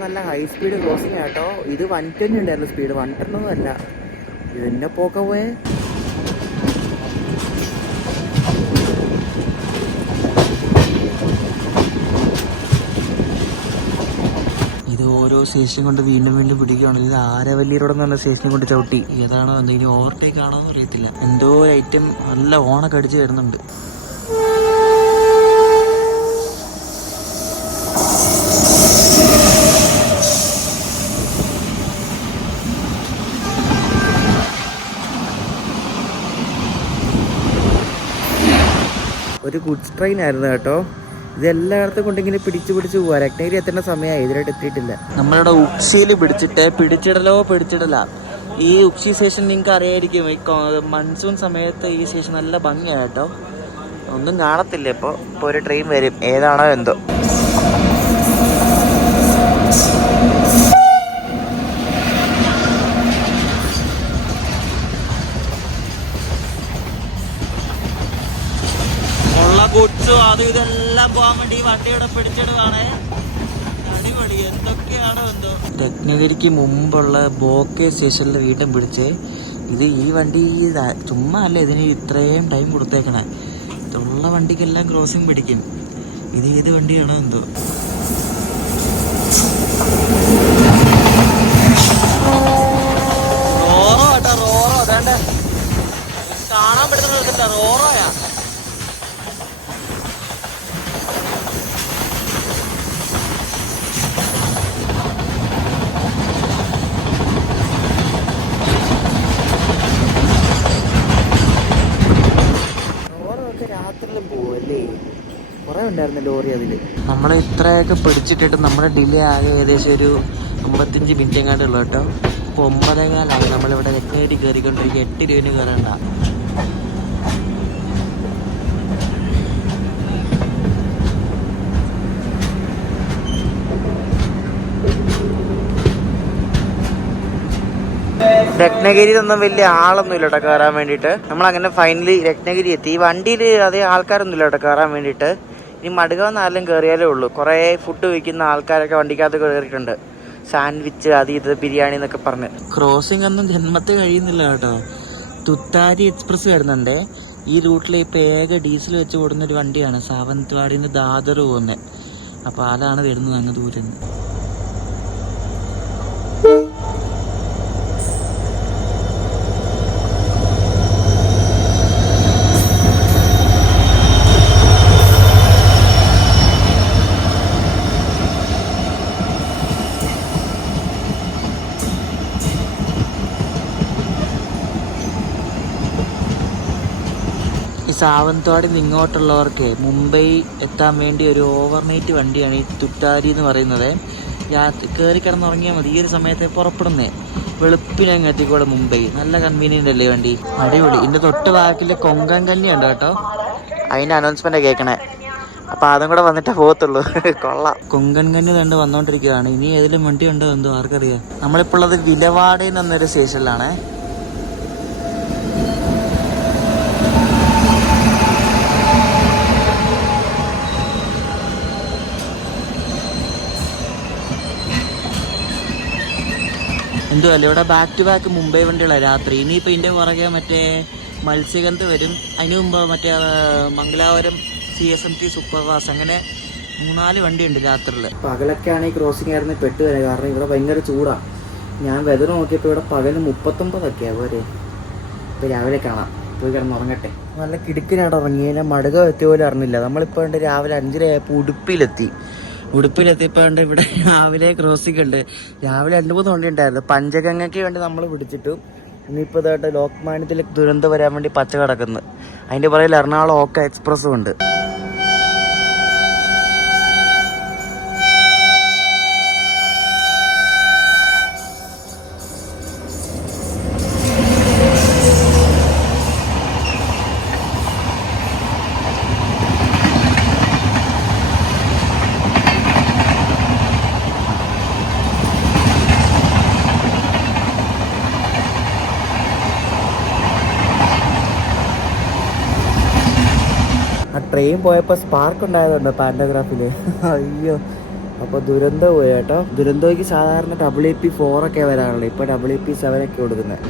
നല്ല ഹൈ സ്പീഡ് ക്രോസിങ് ആട്ടോ. ഇത് 120 ഉണ്ടായിരുന്നു സ്പീഡ്, 110 ഒന്നും അല്ല. ഇതിന്റെ പോക്ക പോയേ. ഇത് ഓരോ സ്റ്റേഷൻ കൊണ്ട് വീണ്ടും വീണ്ടും പിടിക്കുകയാണ്. ഇത് ആരവല്ലിയരോടെ പറഞ്ഞ സ്റ്റേഷനെ കൊണ്ട് ചവിട്ടി. ഏതാണോ എന്തോ, ഇനി ഓവർടേക്ക് ആണോ എന്ന് അറിയത്തില്ല. എന്തോ ഒരു ഐറ്റം നല്ല ഓണൊക്കെ അടിച്ച് വരുന്നുണ്ട്. ഒരു ഗുഡ്സ് ട്രെയിൻ ആയിരുന്നു കേട്ടോ. ഇത് എല്ലായിടത്തും കൊണ്ടിങ്ങനെ പിടിച്ച് പോവാ. രത്നഗിരി എത്തേണ്ട സമയമായി, ഇതിലായിട്ട് എത്തിയിട്ടില്ല. നമ്മളിവിടെ ഉക്ഷിയിൽ പിടിച്ചിട്ട് പിടിച്ചിടല. ഈ ഉക്ഷി സ്റ്റേഷൻ നിങ്ങൾക്ക് അറിയായിരിക്കും, ഈ മൺസൂൺ സമയത്ത് ഈ സ്റ്റേഷൻ നല്ല ഭംഗിയാണ് കേട്ടോ. ഒന്നും കാണത്തില്ല. ഇപ്പോൾ ഒരു ട്രെയിൻ വരും, ഏതാണോ എന്തോ. ഗുഡ്സും അത് ഇതെല്ലാം പോകാൻ വേണ്ടി വണ്ടിയുടെ പിടിച്ചിടുവാണ്. അടിപൊളി. എന്തൊക്കെയാണോ എന്തോ. രത്നഗിരിക്ക് മുമ്പുള്ള ബോക്കെ സ്റ്റേഷനിൽ വീണ്ടും പിടിച്ച്. ഈ വണ്ടി ചുമ്മാ അല്ല ഇതിന് ഇത്രയും ടൈം കൊടുത്തേക്കണേ. ഇതുള്ള വണ്ടിക്കെല്ലാം ക്രോസിങ് പിടിക്കും. ഏത് വണ്ടിയാണോ എന്തോ. റോറോ കേട്ടോ, റോറോ. അതാണ്ട് കാണാൻ പറ്റുന്ന റോറോയാ. രാത്രിയിലും പോവല്ലേ, കുറെ ഉണ്ടായിരുന്നു ലോറി അതിൽ. നമ്മളെ ഇത്രയൊക്കെ പിടിച്ചിട്ടിട്ട് നമ്മുടെ ഡിലേ ആകെ ഏകദേശം ഒരു 55 മിനിറ്റ് എങ്ങാണ്ട് ഉള്ളു കേട്ടോ. ഇപ്പോൾ 9:15 നമ്മളിവിടെ രത്നഗിരി കയറിക്കൊണ്ടിരിക്കുക. 8 രൂപന് കയറണ്ട. രത്നഗിരിയിലൊന്നും വലിയ ആളൊന്നും ഇല്ല കേട്ടോ കയറാൻ വേണ്ടിയിട്ട്. നമ്മളങ്ങനെ ഫൈനലി രത്നഗിരി എത്തി. ഈ വണ്ടിയിൽ അതേ ആൾക്കാരൊന്നും ഇല്ല കേട്ടോ കയറാൻ വേണ്ടിയിട്ട്. ഇനി മഡ്ഗാവ് ആരെങ്കിലും കയറിയാലേ ഉള്ളൂ. കുറേ ഫുഡ് വയ്ക്കുന്ന ആൾക്കാരൊക്കെ വണ്ടിക്കകത്ത് കയറിയിട്ടുണ്ട്. സാൻഡ്വിച്ച്, അത് ഇത്, ബിരിയാണി എന്നൊക്കെ പറഞ്ഞ്. ക്രോസിംഗ് ഒന്നും ജന്മത്തെ കഴിയുന്നില്ല കേട്ടോ. തുത്താരി എക്സ്പ്രസ് വരുന്നുണ്ടേ. ഈ റൂട്ടിൽ ഇപ്പോൾ ഏക ഡീസൽ വെച്ച് ഓടുന്നൊരു വണ്ടിയാണ് സാവന്ത്വാടിയിൽ നിന്ന് ദാദർ പോകുന്നത്. അപ്പോൾ അതാണ് വരുന്നത് അങ്ങ് ദൂരെ നിന്ന്. ഈ സാവന്ത്വാടിൽ നിന്ന് ഇങ്ങോട്ടുള്ളവർക്ക് മുംബൈ എത്താൻ വേണ്ടി ഒരു ഓവർനൈറ്റ് വണ്ടിയാണ് ഈ തുട്ടാരി എന്ന് പറയുന്നത്. കയറി കിടന്നുറങ്ങിയാൽ മതി. ഈ ഒരു സമയത്ത് പുറപ്പെടുന്നേ വെളുപ്പിനെ അങ്ങ് എത്തിക്കോളും മുംബൈ. നല്ല കൺവീനിയൻ്റ് അല്ലേ വണ്ടി, അടിപൊളി. ഇതിൻ്റെ തൊട്ട് ബാക്കിൽ കൊങ്കൺ കന്നി ഉണ്ട് കേട്ടോ, അതിൻ്റെ അനൗൺസ്മെൻറ്റ് കേൾക്കണേ. അപ്പോൾ അതും കൂടെ വന്നിട്ടേ പോകത്തുള്ളൂ. കൊള്ളാം. കൊങ്കൺ കന്നി കണ്ട് വന്നുകൊണ്ടിരിക്കുകയാണ്. ഇനി ഏതെങ്കിലും വണ്ടി ഉണ്ടോ എന്തോ ആർക്കറിയാം. നമ്മളിപ്പോൾ ഉള്ളത് വിലവാടയിൽ എന്നൊരു സ്റ്റേഷനിലാണേ. എന്തുമല്ല ഇവിടെ ബാക്ക് ടു ബാക്ക് മുംബൈ വണ്ടികളാണ് രാത്രി. ഇനിയിപ്പോൾ ഇതിൻ്റെ പുറകെ മറ്റേ മത്സ്യഗന്ധ വരും. അതിന് മുമ്പ് മറ്റേ മംഗലാപുരം CSMT സൂപ്പർഫാസ്റ്റ്, അങ്ങനെ 3-4 വണ്ടിയുണ്ട് രാത്രിയിൽ. പകലൊക്കെ ആണെങ്കിൽ ക്രോസിംഗ് ആയിരുന്നു പെട്ട് വരെ, കാരണം ഇവിടെ ഭയങ്കര ചൂടാണ്. ഞാൻ വെതർ നോക്കിയപ്പോൾ ഇവിടെ പകല് 39 പോരെ. ഇപ്പോൾ രാവിലെ കാണാം, പോയി കിടന്നുറങ്ങട്ടെ. നല്ല കിടുക്കിനായിട്ട് ഇറങ്ങി. അതിനെ മടുക എത്തിയ പോലെ അറിഞ്ഞില്ല. നമ്മളിപ്പോൾ ഉണ്ട് രാവിലെ 5:30 ഉടുപ്പിയിലെത്തി. ഉടുപ്പിലെത്തിയപ്പോൾ ഉണ്ട് ഇവിടെ രാവിലെ ക്രോസിംഗ് ഉണ്ട്. രാവിലെ 2-3 വണ്ടി ഉണ്ടായിരുന്നു. പഞ്ചഗംഗയ്ക്ക് വേണ്ടി നമ്മൾ പിടിച്ചിട്ടു. ഇനിയിപ്പോൾ ഇതായിട്ട് ലോക്മാന്യത്തിൽ ദുരന്തം വരാൻ വേണ്ടി പച്ച കിടക്കുന്നു. അതിൻ്റെ പുറകിൽ എറണാകുളം ഓക്ക എക്സ്പ്രസ്സും ഉണ്ട്. ട്രെയിൻ പോയപ്പോൾ സ്പാർക്ക് ഉണ്ടായതുണ്ട് പാൻഡോഗ്രാഫിൽ. അയ്യോ, അപ്പോൾ ദുരന്തം പോയി കേട്ടോ. ദുരന്തോയ്ക്ക് സാധാരണ WP4 ഒക്കെ വരാറുള്ളൂ, ഇപ്പോൾ WP7 ഒക്കെ കൊടുക്കുന്നത്.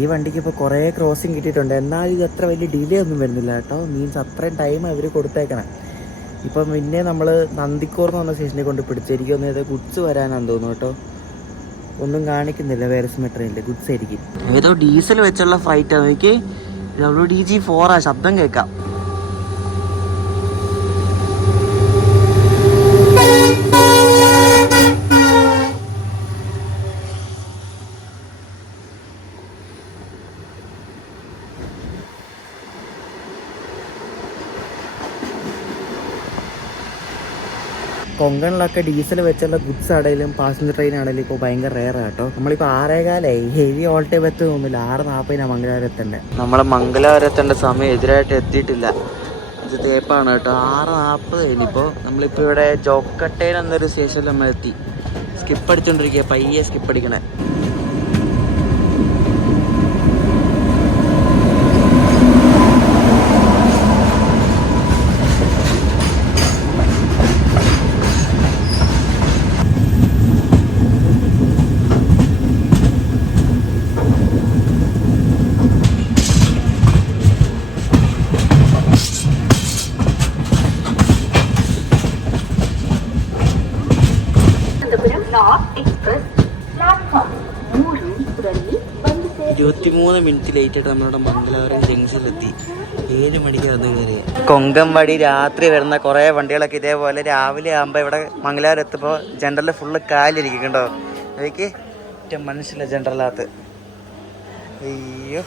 ഈ വണ്ടിക്ക് ഇപ്പോൾ കുറേ ക്രോസിങ് കിട്ടിയിട്ടുണ്ട്. എന്നാൽ ഇത് അത്ര വലിയ ഡിലേ ഒന്നും വരുന്നില്ല കേട്ടോ. മീൻസ് അത്രയും ടൈം അവർ കൊടുത്തേക്കണം. ഇപ്പം പിന്നെ നമ്മൾ നന്ദിക്കോർ എന്ന് പറഞ്ഞ സ്റ്റേഷനിൽ കൊണ്ട് പിടിച്ചിരിക്കും. ഏതോ ഗുഡ്സ് വരാനാന്ന് തോന്നുന്നു കേട്ടോ. ഒന്നും കാണിക്കുന്നില്ല വേറെ ട്രെയിനിൽ ഗുഡ്സ് ആയിരിക്കും. ഏതോ ഡീസൽ വെച്ചുള്ള ഫ്ലൈറ്റാണ്. എനിക്ക് WDG4 ശബ്ദം കേൾക്കാം. കൊങ്കണിലൊക്കെ ഡീസൽ വെച്ചുള്ള ഗുഡ്സ് ആണെങ്കിലും പാസഞ്ചർ ട്രെയിൻ ആണെങ്കിലും ഇപ്പോൾ ഭയങ്കര റെയർ കേട്ടോ. നമ്മളിപ്പോൾ 6:15 ഹെവി ഓൾ ടൈം എത്തുന്നില്ല. 6:40 മംഗലാപുരം എത്തേണ്ടത്. നമ്മൾ മംഗലാപുരം എത്തേണ്ട സമയം എതിരായിട്ട് എത്തിയിട്ടില്ല. ഇത് തേപ്പാണ് കേട്ടോ. 6:40 ഇനിയിപ്പോൾ നമ്മളിപ്പോൾ ഇവിടെ ജോക്കട്ടയിൽ എന്നൊരു സ്റ്റേഷനിൽ നമ്മൾ എത്തി. സ്കിപ്പ് അടിച്ചുകൊണ്ടിരിക്കുക, പയ്യെ സ്കിപ്പ് അടിക്കണേ. North 23 മിനിറ്റ് ലേറ്റ് ആയിട്ട് നമ്മളുടെ മംഗലാപുരം ജംഗ്ഷനിലെത്തി. 7 മണിക്ക് വന്ന് കയറിയ കൊങ്കംവടി. രാത്രി വരുന്ന കുറേ വണ്ടികളൊക്കെ ഇതേപോലെ രാവിലെ ആകുമ്പോൾ ഇവിടെ മംഗലാപുരം എത്തുമ്പോൾ ജനറൽ ഫുള്ള് കാലിരിക്കും കണ്ടോ. എനിക്ക് ഏറ്റവും മനസ്സില്ല ജനറലകത്ത്. അയ്യോ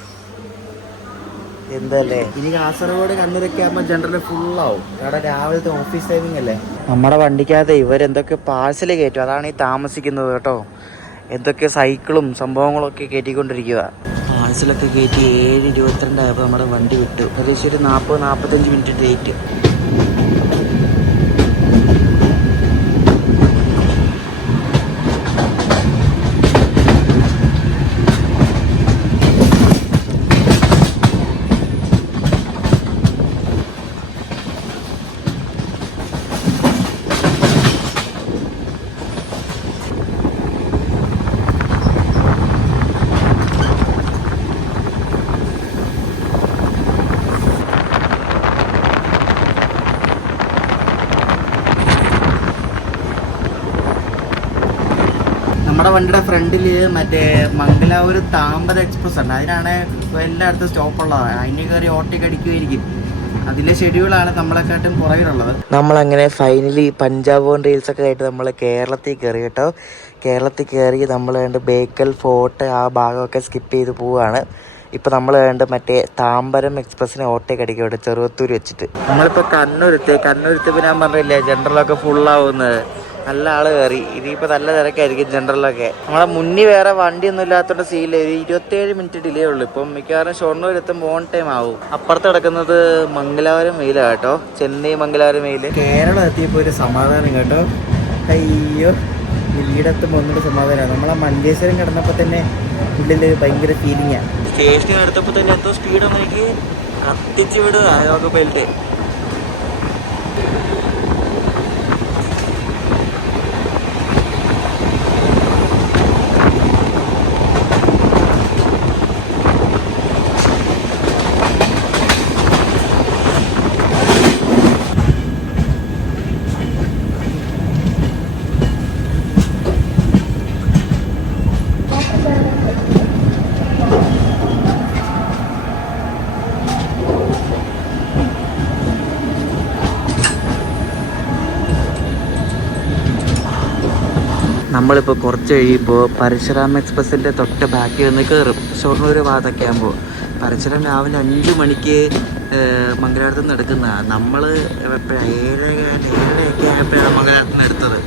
എന്തല്ലേ. ഇനി കാസർഗോഡ് കണ്ണൂരൊക്കെ ആകുമ്പോൾ ജനറൽ ഫുള്ളാവും. കാരണം രാവിലത്തെ ഓഫീസ് ടൈമിംഗ് അല്ലേ. നമ്മുടെ വണ്ടിക്കകത്ത് ഇവരെന്തൊക്കെ പാഴ്സൽ കയറ്റും, അതാണ് ഈ താമസിക്കുന്നത് കേട്ടോ. എന്തൊക്കെ സൈക്കിളും സംഭവങ്ങളൊക്കെ കയറ്റിക്കൊണ്ടിരിക്കുക. പാഴ്സലൊക്കെ കയറ്റി 7:22 ആയപ്പോൾ നമ്മുടെ വണ്ടി വിട്ടു. ഏകദേശം ഒരു 40-45 മിനിറ്റ് ഡേറ്റ്. നമ്മുടെ വണ്ടിയുടെ ഫ്രണ്ടിൽ മറ്റേ മംഗലാപുരം താമ്പര എക്സ്പ്രസ് ഉണ്ട്. അതിനാണ് എല്ലായിടത്തും സ്റ്റോപ്പുള്ളതാണ്. അതിന് കയറി ഓട്ടയ്ക്ക് അടിക്കുമായിരിക്കും. അതിൻ്റെ ഷെഡ്യൂളാണ് നമ്മളെക്കാട്ടും പുറകിലുള്ളത്. നമ്മളങ്ങനെ ഫൈനലി പഞ്ചാബ് റീൽസൊക്കെ ആയിട്ട് നമ്മൾ കേരളത്തിൽ കയറി കേട്ടോ. കേരളത്തിൽ കയറി നമ്മൾ കണ്ട് ബേക്കൽ ഫോർട്ട് ആ ഭാഗമൊക്കെ സ്കിപ്പ് ചെയ്ത് പോവുകയാണ്. ഇപ്പോൾ നമ്മൾ കണ്ട് മറ്റേ താമ്പരം എക്സ്പ്രസ്സിന് ഓട്ടയ്ക്ക് അടിക്കും ഇവിടെ ചെറുവത്തൂർ വെച്ചിട്ട്. നമ്മളിപ്പോൾ കണ്ണൂരത്തെ പിന്നെ ഞാൻ പറഞ്ഞില്ലേ ജനറലൊക്കെ ഫുള്ളാവുന്നത്. നല്ല ആൾ കയറി. ഇനിയിപ്പോൾ നല്ല തിരക്കായിരിക്കും ജനറലൊക്കെ. നമ്മളെ മുന്നിൽ വേറെ വണ്ടിയൊന്നും ഇല്ലാത്തതുകൊണ്ട് സീല ഒരു 27 മിനിറ്റ് ഡിലേ ഉള്ളൂ. ഇപ്പം മിക്കവാറും ഷൊർണൂർ എത്തുമ്പോൾ ഓൺ ടൈം ആവും. അപ്പുറത്ത് കിടക്കുന്നത് മംഗലാപുരം മെയിലാണ് കേട്ടോ. ചെന്നൈ മംഗലാപുരം മെയിൽ. കേരളം എത്തിയപ്പോൾ ഒരു സമാധാനം കേട്ടോ. അയ്യോ വീടെത്തുമ്പോൾ ഒന്നുകൂടെ സമാധാനമാണ്. നമ്മളെ മഞ്ചേശ്വരം കിടന്നപ്പോൾ തന്നെ ഉള്ളിൽ ഭയങ്കര ഫീലിങ്ങാണ്. സ്റ്റേഷനിൽ എടുത്തപ്പോൾ തന്നെ എന്തോ സ്പീഡ് എനിക്ക് കത്തിച്ച് വിടുക യോഗ ബെൽറ്റ്. നമ്മളിപ്പോൾ കുറച്ച് കഴിയുമ്പോൾ പരശുരാം എക്സ്പ്രസിൻ്റെ തൊട്ട് ബാക്കി വന്ന് കയറും. ഷൊർണൂർ ഭാഗത്തൊക്കെ ആകുമ്പോൾ പരശുരാം രാവിലെ 5 മണിക്ക് മംഗലാപുരത്ത് നിന്ന് എടുക്കുന്നതാണ്. നമ്മൾ എപ്പോഴാണ് 7:30 ആയപ്പോഴാണ് മംഗലാപുരത്ത് നിന്ന് എടുത്തത്.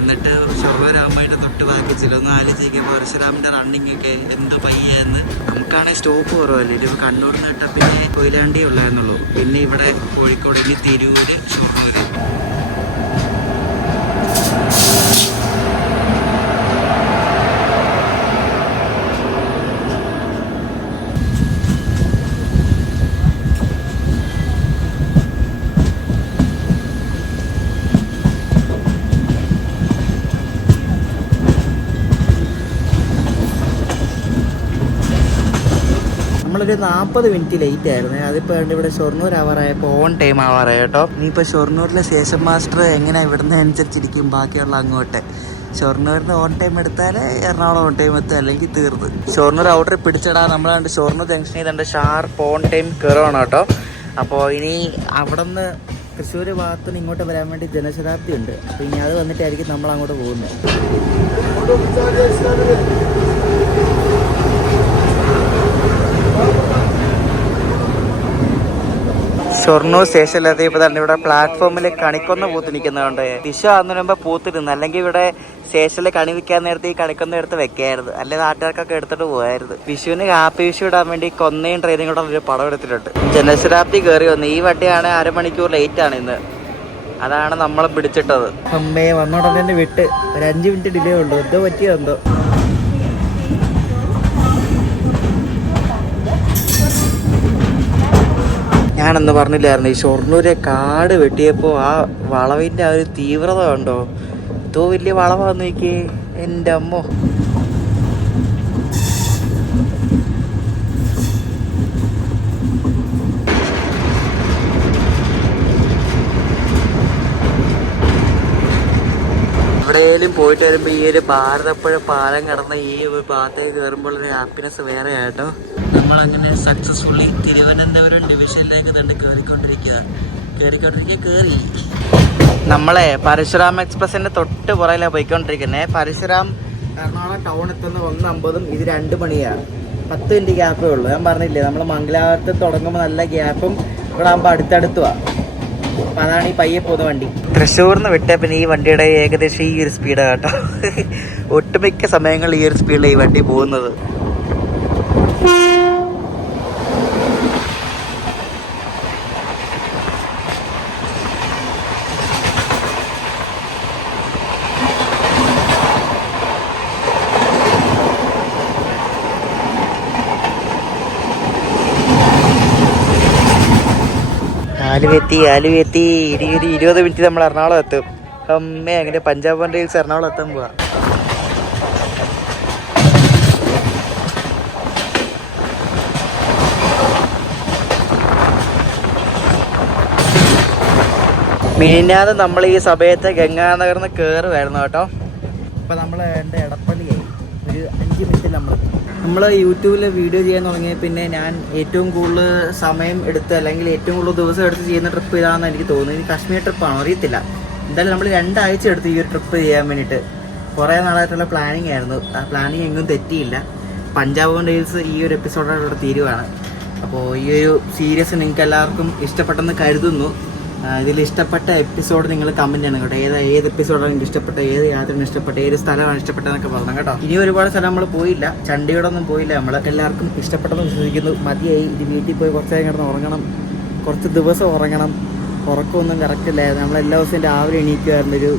എന്നിട്ട് ഷൊർണൂരാകുമ്പോഴായിട്ട് തൊട്ട് ബാക്കി ചിലൊന്ന് ആലോചിക്കുമ്പോൾ പരശുരാമിൻ്റെ റണ്ണിങ്ങൊക്കെ എന്താ പയ്യെന്ന്. നമുക്കാണെങ്കിൽ സ്റ്റോപ്പ് കുറവല്ലേ. ഇത് കണ്ണൂർ നിന്ന് ഇട്ടാൽ പിന്നെ കൊയിലാണ്ടി ഉള്ളതെന്നുള്ളൂ. പിന്നെ ഇവിടെ കോഴിക്കോട്, ഇനി തിരൂര്, ഷൊർണൂർ. നമ്മളൊരു 40 മിനിറ്റ് ലേറ്റ് ആയിരുന്നു. അതിപ്പോൾ ഇവിടെ ഷൊർണൂർ ആവാറായപ്പോൾ ഓൺ ടൈം ആവാറായി കേട്ടോ. ഇനിയിപ്പോൾ ഷൊർണൂരിലെ സ്റ്റേഷൻ മാസ്റ്റർ എങ്ങനെ ഇവിടുന്ന് അനുസരിച്ചിരിക്കും ബാക്കിയുള്ള അങ്ങോട്ട്. ഷൊർണൂരിന് ഓൺ ടൈം എടുത്താൽ എറണാകുളം ഓൺ ടൈം എത്തുക, അല്ലെങ്കിൽ തീർന്ന്. ഷൊർണൂർ ഔട്ടർ പിടിച്ചിടാൻ നമ്മളാണ്ട് ഷൊർണൂർ ജംഗ്ഷനിൽ ചെയ്തേണ്ട ഷാർപ്പ് ഓൺ ടൈം കയറുകയാണ് കേട്ടോ. അപ്പോൾ ഇനി അവിടെ നിന്ന് തൃശ്ശൂർ ഭാഗത്തുനിന്ന് ഇങ്ങോട്ട് വരാൻ വേണ്ടി ജനശതാബ്ദി ഉണ്ട്. അപ്പോൾ ഇനി അത് വന്നിട്ടായിരിക്കും നമ്മൾ അങ്ങോട്ട് പോകുന്നത്. ഷൊർണൂർ സ്റ്റേഷനിലെത്തിയപ്പോൾ തന്നെ ഇവിടെ പ്ലാറ്റ്ഫോമിൽ കണിക്കൊന്ന പൂത്ത് നിൽക്കുന്നുണ്ട്. ദിശ അന്നതിന് മുമ്പ് പൂത്തിരുന്നു. അല്ലെങ്കിൽ ഇവിടെ സ്റ്റേഷനിൽ കണി വിൽക്കാൻ നേരത്തെ ഈ കണിക്കൊന്ന എടുത്ത് വെക്കായിരുന്നു. അല്ലെങ്കിൽ നാട്ടുകാർക്കൊക്കെ എടുത്തിട്ട് പോയായിരുന്നു. വിഷുവിന് ഹാപ്പി വിഷു ഇടാൻ വേണ്ടി കൊന്നയും ട്രെയിനും കൂടെ ഒരു പടം എടുത്തിട്ടുണ്ട്. ജനശതാബ്ദി കയറി വന്നു. ഈ വണ്ടിയാണ് 1/2 മണിക്കൂർ ലേറ്റ് ആണ് ഇന്ന്. അതാണ് നമ്മൾ പിടിച്ചിട്ടത്. അമ്മയെ വന്നോടെ തന്നെ വിട്ട് ഒരു 5 മിനിറ്റ് ഡിലേ ഉള്ളൂ. എന്തോ പറ്റിയോ എന്തോ. ഞാനൊന്ന് പറഞ്ഞില്ലായിരുന്നു, ഈ ഷൊർണൂരെ കാട് വെട്ടിയപ്പോൾ ആ വളവിൻ്റെ ആ ഒരു തീവ്രത കണ്ടോ. എന്തോ വലിയ വളവാന്ന് നോക്കിയേ എൻ്റെ അമ്മോ. എവിടെയെങ്കിലും പോയിട്ട് വരുമ്പോൾ ഈ ഒരു ഭാരതപ്പുഴ പാലം കടന്ന ഈ ഒരു ഭാഗത്തേക്ക് കയറുമ്പോൾ ഒരു ഹാപ്പിനെസ് വേറെ ആട്ടോ. നമ്മളങ്ങനെ സക്സസ്ഫുള്ളി തിരുവനന്തപുരം ഡിവിഷനിലേക്ക് തന്നെ കയറി. നമ്മളെ പരശുരാം എക്സ്പ്രസിന്റെ തൊട്ട് പുറകിലാണ് പോയിക്കൊണ്ടിരിക്കുന്നത്. പരശുരാം എറണാകുളം ടൗൺ എത്തുന്ന 1:50, ഇത് 2 മണിയാണ്. 10 മിനിറ്റ് ഗ്യാപ്പേ ഉള്ളൂ. ഞാൻ പറഞ്ഞില്ലേ നമ്മൾ മംഗലാപുരത്ത് തുടങ്ങുമ്പോൾ നല്ല ഗ്യാപ്പും ഇവിടെ ആകുമ്പോൾ അടുത്തടുത്തുവാ. അപ്പം അതാണ് ഈ പയ്യെ പോകുന്ന വണ്ടി. തൃശ്ശൂർന്ന് വിട്ട പിന്നെ ഈ വണ്ടിയുടെ ഏകദേശം ഈ ഒരു സ്പീഡാണ് കേട്ടോ. ഒട്ടുമിക്ക സമയങ്ങളിൽ ഈ ഒരു സ്പീഡിലാണ് ഈ വണ്ടി പോകുന്നത്. ആലുവെത്തി ഇനി ഒരു 20 മിനിറ്റ് നമ്മൾ എറണാകുളം എത്തും. അമ്മേ അങ്ങനെ പഞ്ചാബ് റീൽസ് എറണാകുളം എത്താൻ പോവാ. മിനിഞ്ഞാന്ന് നമ്മൾ ഈ സമയത്ത് ഗംഗാനഗറിന്ന് കയറുമായിരുന്നു കേട്ടോ. ഇപ്പം നമ്മൾ എൻ്റെ എടപ്പള്ളിയായി ഒരു 5 മിനിറ്റിൽ നമ്മൾ യൂട്യൂബിൽ വീഡിയോ ചെയ്യാൻ തുടങ്ങിയ പിന്നെ ഞാൻ ഏറ്റവും കൂടുതൽ സമയം എടുത്ത് അല്ലെങ്കിൽ ഏറ്റവും കൂടുതൽ ദിവസം എടുത്ത് ചെയ്യുന്ന ട്രിപ്പ് ഇതാണെന്ന് എനിക്ക് തോന്നുന്നു. ഇനി കാശ്മീർ ട്രിപ്പാണോ അറിയത്തില്ല. എന്തായാലും നമ്മൾ 2 ആഴ്ച എടുത്ത് ഈ ഒരു ട്രിപ്പ് ചെയ്യാൻ വേണ്ടിയിട്ട്. കുറേ നാളായിട്ടുള്ള പ്ലാനിങ് ആയിരുന്നു. ആ പ്ലാനിങ് എങ്ങും തെറ്റിയില്ല. പഞ്ചാബ് ഡേയ്സ് ഈ ഒരു എപ്പിസോഡോടെ തീരുവാണ്. അപ്പോൾ ഈ ഒരു സീരീസ് നിങ്ങൾക്ക് എല്ലാവർക്കും ഇഷ്ടപ്പെട്ടെന്ന് കരുതുന്നു. ഇതിൽ ഇഷ്ടപ്പെട്ട എപ്പിസോഡ് നിങ്ങൾ കമൻറ്റ് ചെയ്യണം കേട്ടോ. ഏത് എപ്പിസോഡാണ് നിങ്ങൾക്ക് ഇഷ്ടപ്പെട്ടത്, ഏത് യാത്രയാണ് ഇഷ്ടപ്പെട്ടത്, ഏത് സ്ഥലമാണ് ഇഷ്ടപ്പെട്ടതെന്നൊക്കെ പറഞ്ഞു കേട്ടോ. ഇനി ഒരുപാട് സ്ഥലം നമ്മൾ പോയില്ല, ചണ്ഡീഗഡൊന്നും പോയില്ല. നമ്മൾ എല്ലാവർക്കും ഇഷ്ടപ്പെട്ടെന്ന് വിശ്വസിക്കുന്നു. മതിയായി. ഇത് വീട്ടിൽ പോയി കുറച്ച് നേരം കിടന്ന് ഉറങ്ങണം, കുറച്ച് ദിവസം ഉറങ്ങണം. ഉറക്കമൊന്നും കറക്റ്റില്ലായിരുന്നു. നമ്മൾ എല്ലാ ദിവസവും രാവിലെ എണീക്കുമായിരുന്നു. ഒരു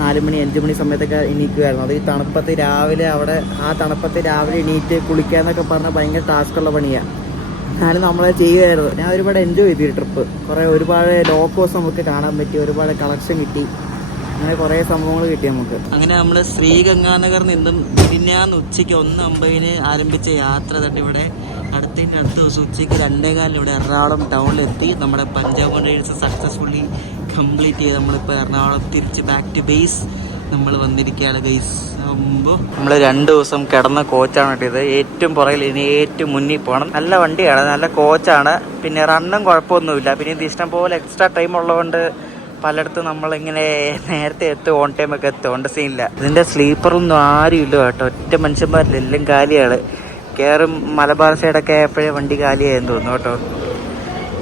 4 മണി 5 മണി സമയത്തൊക്കെ എണീക്കുമായിരുന്നു. അത് ഈ തണുപ്പത്ത് രാവിലെ അവിടെ ആ തണുപ്പത്ത് രാവിലെ എണീറ്റ് കുളിക്കാന്നൊക്കെ പറഞ്ഞാൽ ഭയങ്കര ടാസ്ക്കുള്ള പണിയാണ്. എന്നാലും നമ്മളത് ചെയ്യുമായിരുന്നു. ഞാൻ ഒരുപാട് എൻജോയ് ചെയ്തു ഈ ട്രിപ്പ്. ഒരുപാട് ലോക്കോസ് നമുക്ക് കാണാൻ പറ്റി, ഒരുപാട് കളക്ഷൻ കിട്ടി, അങ്ങനെ കുറേ സംഭവങ്ങൾ കിട്ടി നമുക്ക്. അങ്ങനെ നമ്മൾ ശ്രീഗംഗാനഗർ നിന്നും മിനിഞ്ഞാന്ന് ഉച്ചയ്ക്ക് 1:50 ആരംഭിച്ച യാത്ര തന്നെ ഇവിടെ അടുത്ത ദിവസം ഉച്ചയ്ക്ക് 2:15 ഇവിടെ എറണാകുളം ടൗണിലെത്തി. നമ്മുടെ പഞ്ചാബ് ഡേയ്സ് സക്സസ്ഫുള്ളി കംപ്ലീറ്റ് ചെയ്ത് നമ്മളിപ്പോൾ എറണാകുളം തിരിച്ച് ബാക്ക് ടു ബേസ് നമ്മൾ വന്നിരിക്കുകയാണ് ഗൈസ്. നമ്മൾ 2 ദിവസം കിടന്ന കോച്ചാണ് കിട്ടിയത്. ഏറ്റവും പുറകിൽ ഇനി ഏറ്റവും മുന്നിൽ പോകണം. നല്ല വണ്ടിയാണ്, നല്ല കോച്ചാണ്. പിന്നെ റണ്ണും കുഴപ്പമൊന്നുമില്ല. പിന്നെ ഇത് ഇഷ്ടം പോലെ എക്സ്ട്രാ ടൈം ഉള്ളതുകൊണ്ട് പലയിടത്തും നമ്മളിങ്ങനെ നേരത്തെ എത്തും, ഓൺ ടൈമൊക്കെ എത്തും, ഓൺ സീനില്ല. ഇതിൻ്റെ സ്ലീപ്പറൊന്നും ആരും ഇല്ല കേട്ടോ. ഒറ്റ മനുഷ്യന്മാരില്ല, എല്ലാം കാലിയാണ്. കയറും മലബാർ സൈഡൊക്കെ ആയപ്പോഴേ വണ്ടി കാലിയായെന്ന് തോന്നുന്നു കേട്ടോ.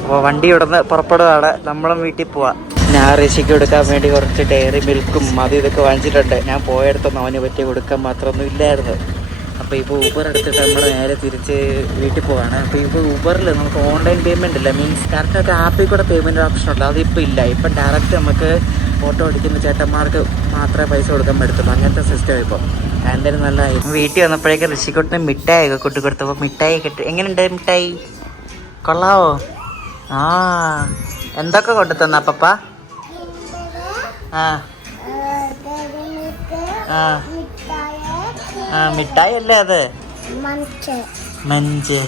അപ്പോൾ വണ്ടി ഇവിടുന്ന് പുറപ്പെടുകയാണ്. നമ്മളും വീട്ടിൽ പോവാം. ഞാൻ ഋഷിക്ക് കൊടുക്കാൻ വേണ്ടി കുറച്ച് ഡയറി മിൽക്കും അതും ഇതൊക്കെ വാങ്ങിച്ചിട്ടുണ്ട്. ഞാൻ പോയയിടത്തൊന്നും അവന് പറ്റിയ കൊടുക്കാൻ മാത്രമൊന്നും ഇല്ലായിരുന്നു. അപ്പോൾ ഇപ്പോൾ ഊബർ എടുത്തിട്ട് നമ്മൾ നേരെ തിരിച്ച് വീട്ടിൽ പോവാണ്. അപ്പോൾ ഇപ്പോൾ ഊബറിൽ നമുക്ക് ഓൺലൈൻ പേയ്മെൻറ്റ് ഇല്ല, മീൻസ് കറക്റ്റായിട്ട് ആപ്പിൽ കൂടെ പേയ്മെൻറ്റ് ഓപ്ഷൻ ഉണ്ട്. അതിപ്പോൾ ഇല്ല. ഇപ്പം ഡയറക്റ്റ് നമുക്ക് ഓട്ടോ ഓടിക്കുന്ന ചേട്ടന്മാർക്ക് മാത്രമേ പൈസ കൊടുക്കാൻ പറ്റത്തുള്ളൂ. അങ്ങനത്തെ സിസ്റ്റം ഇപ്പോൾ. എന്തായാലും നല്ലതായി. വീട്ടിൽ വന്നപ്പോഴേക്കും ഋഷിക്കൊട്ടിന് മിഠായി ഒക്കെ കൊണ്ടു കൊടുത്തപ്പോൾ മിഠായി കിട്ടി. എങ്ങനെയുണ്ട് മിഠായി? കൊള്ളാവോ? ആ, എന്തൊക്കെ കൊണ്ടു തന്ന പപ്പ? മിഠായി അല്ലേ അത്? മഞ്ച്